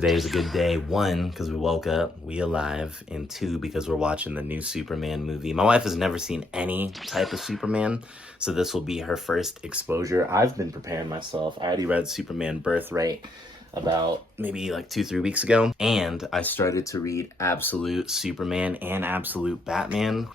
Today is a good day. 1, because we woke up, we alive, and 2, because we're watching the new Superman movie. My wife has never seen any type of Superman, so this will be her first exposure. I've been preparing myself. I already read Superman Birthright about maybe like 2-3 weeks ago, and I started to read Absolute Superman and Absolute Batman.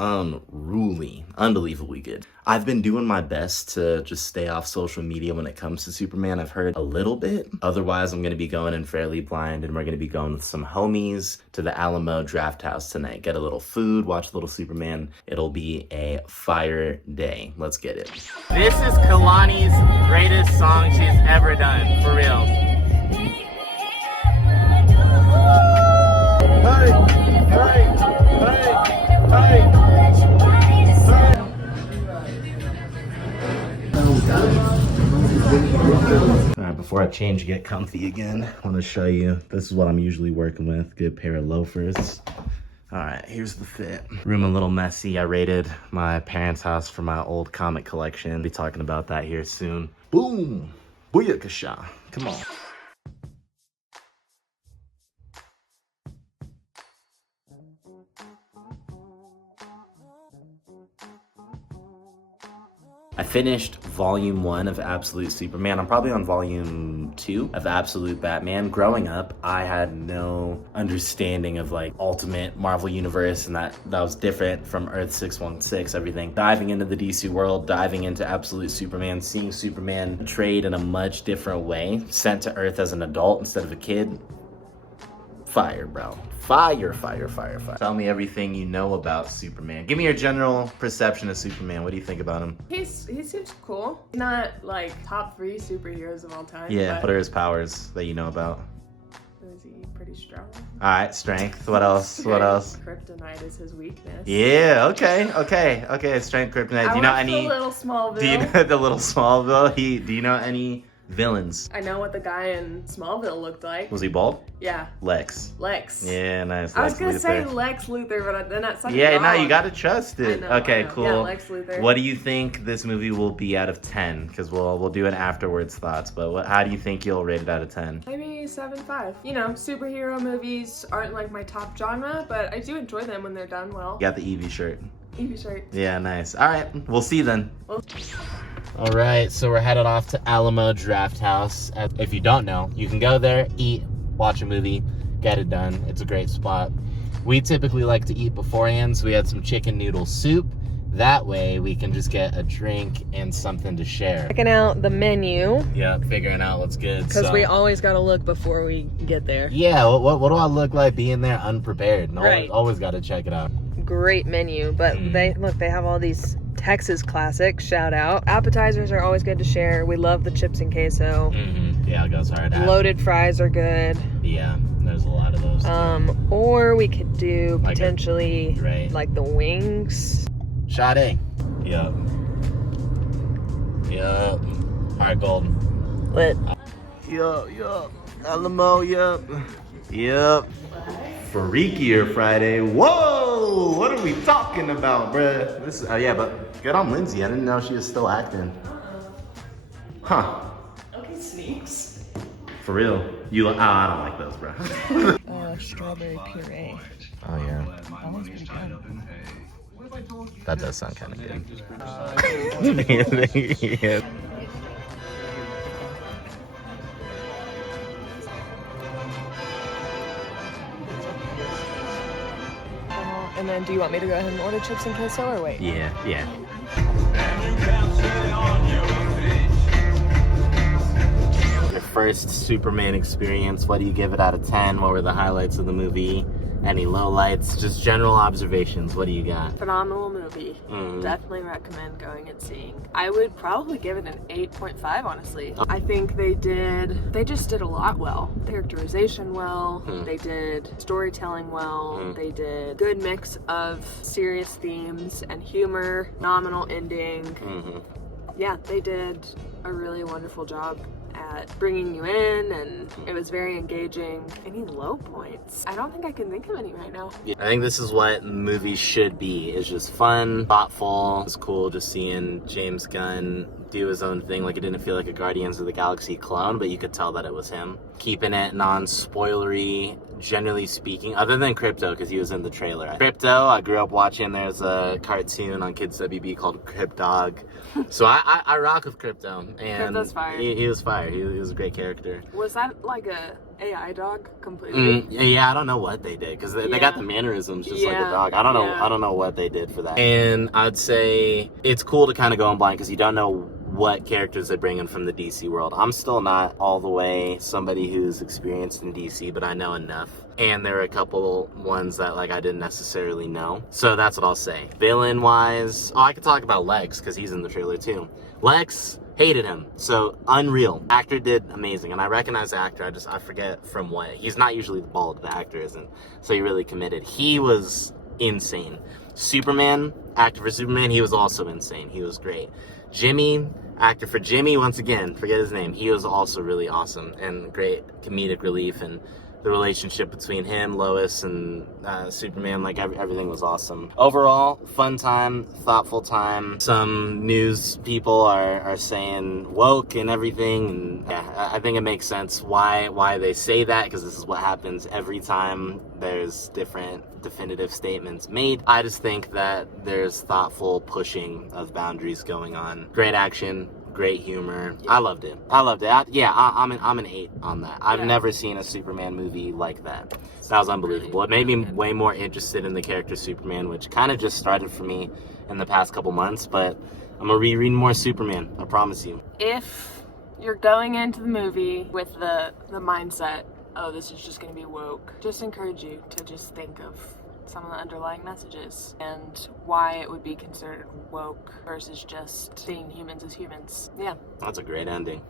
Unruly, unbelievably good. I've been doing my best to just stay off social media when it comes to Superman. I've heard a little bit. Otherwise, I'm going to be going in fairly blind, and we're going to be going with some homies to the Alamo Draft House tonight. Get a little food, watch a little Superman. It'll be a fire day. Let's get it. This is Kalani's greatest song she's ever done, for real. Hey, hey, hey, hey. Alright, before I change, get comfy again, I want to show you, this is what I'm usually working with. Good pair of loafers. Alright, here's the fit. Room a little messy. I raided my parents' house for my old comic collection. I'll be talking about that here soon. Boom! Booyakasha. Come on. I finished volume 1 of Absolute Superman. I'm probably on volume 2 of Absolute Batman. Growing up, I had no understanding of like Ultimate Marvel Universe, and that was different from Earth 616, everything. Diving into the DC world, diving into Absolute Superman, seeing Superman portrayed in a much different way, sent to Earth as an adult instead of a kid. Fire, bro. Fire, fire, fire, fire. Tell me everything you know about Superman. Give me your general perception of Superman. What do you think about him? He seems cool. Not like top 3 superheroes of all time. Yeah, what are his powers that you know about? Is he pretty strong? All right, strength. What else? What else? Kryptonite is his weakness. Yeah, okay. Strength, kryptonite. Do you know any? The little Smallville. Do you know the little Smallville? Do you know any villains? I know what the guy in Smallville looked like. Was he bald? Yeah. Lex. Yeah, nice. I was gonna say Lex Luthor, but then that's yeah, no, you gotta trust it. I know, okay, I know. cool. Yeah, Lex Luthor. What do you think this movie will be out of 10? Because we'll do an afterwards thoughts. But how do you think you'll rate it out of 10? Maybe 7.5. You know, superhero movies aren't like my top genre, but I do enjoy them when they're done well. You got the Eevee shirt. Eevee shirt. Yeah, nice. All right, we'll see then. All right, so we're headed off to Alamo Draft House. If you don't know, you can go there, eat, watch a movie, get it done. It's a great spot. We typically like to eat beforehand, so we had some chicken noodle soup. That way we can just get a drink and something to share. Checking out the menu. Yeah, figuring out what's good. Because we always gotta look before we get there. Yeah, what do I look like being there unprepared? Right. Always gotta check it out. Great menu, but they have all these Texas classics, shout out. Appetizers are always good to share. We love the chips and queso. Yeah, it goes hard. Loaded fries are good. Yeah, there's a lot of those too. Or we could do Like potentially like the wings. Sade. Yup. Hard gold. Lit. Yup. Alamo, yup. Freakier Friday. Whoa! What are we talking about, bruh? This yeah, but good on Lindsay. I didn't know she was still acting. Huh. Okay, sneaks. For real. I don't like those, bro. Strawberry puree. Oh yeah. That one's pretty good. That does sound kind of good. Yeah. And then do you want me to go ahead and order chips and queso or wait? Yeah. Your first Superman experience, what do you give it out of 10? What were the highlights of the movie? Any lowlights? Just general observations. What do you got? Phenomenal movie. Definitely recommend going and seeing. I would probably give it an 8.5, honestly. I think they just did a lot well. Characterization well, they did storytelling well, they did good mix of serious themes and humor, phenomenal ending. Yeah, they did a really wonderful job at bringing you in, and it was very engaging. Any low points? I don't think I can think of any right now. I think this is what movies should be. It's just fun, thoughtful. It's cool just seeing James Gunn do his own thing. Like, it didn't feel like a Guardians of the Galaxy clone, but you could tell that it was him. Keeping it non-spoilery, generally speaking, other than Crypto, because he was in the trailer. Crypto, I grew up watching. There's a cartoon on Kids WB called Cryptdog. So I rock with Crypto. And Crypto's fire. He was fire. He was a great character. Was that like a AI dog completely? Yeah, I don't know what they did, because they got the mannerisms just like a dog. I don't know what they did for that. And I'd say it's cool to kind of go in blind, because you don't know what characters they bring in from the DC world. I'm still not all the way somebody who's experienced in DC, but I know enough. And there are a couple ones that like I didn't necessarily know. So that's what I'll say. Villain wise, I could talk about Lex, because he's in the trailer too. Lex, hated him. So unreal. Actor did amazing, and I recognize the actor. I forget from what. He's not usually bald. The actor isn't. So he really committed. He was insane. Superman, actor for Superman, he was also insane. He was great. Jimmy, actor for Jimmy, once again, forget his name. He was also really awesome and great comedic relief, and the relationship between him, Lois, and Superman, like everything was awesome. Overall, fun time, thoughtful time. Some news people are saying woke and everything, and yeah, I think it makes sense why they say that, because this is what happens every time there's different definitive statements made. I just think that there's thoughtful pushing of boundaries going on. Great action, great humor. I loved it. I'm an 8 on that. I've never seen a Superman movie like that. That was unbelievable. It made me way more interested in the character Superman, which kind of just started for me in the past couple months, but I'm gonna reread more Superman, I promise you. If you're going into the movie with the mindset, oh, this is just gonna be woke, just encourage you to just think of some of the underlying messages and why it would be considered woke versus just seeing humans as humans. Yeah. That's a great ending.